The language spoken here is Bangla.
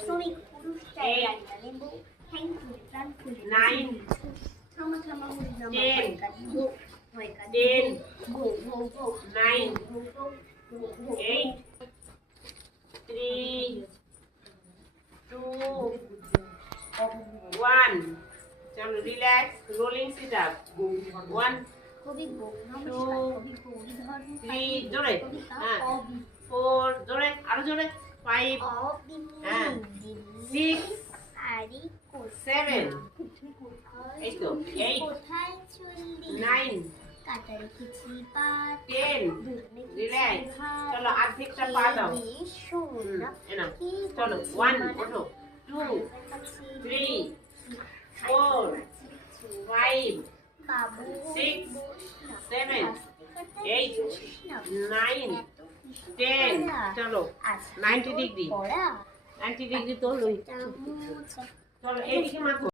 শ্রমিক পুরুষ চাইলেন নেব থ্যাংক ইউ প্রাণ খুলে 9 থামা থামা মুড়ি নামা 10 হয় কাজ 10 গো গো গো 9 8 3 2 1 চলো রিল্যাক্স রোলিং সিট আপ 1 কবি গো নমস্কার কবি গৌরী ধর্ম 3 জোরে হ্যাঁ 4 জোরে আরো জোরে 5 হ্যাঁ 6 আরি 7 এই তো 8 কোথায় চললি 9 কাটা রেখেছি পা 10 রিল্যাক্স চলো আর্ধেকটা পা দাও এনা চলো 1 ওঠো 2 3 4 5 বাবু 6 7 8 9 10 চলো 90 ডিগ্রি পড়া 90 ডিগ্রি তোলো চলো এইদিকে মাথা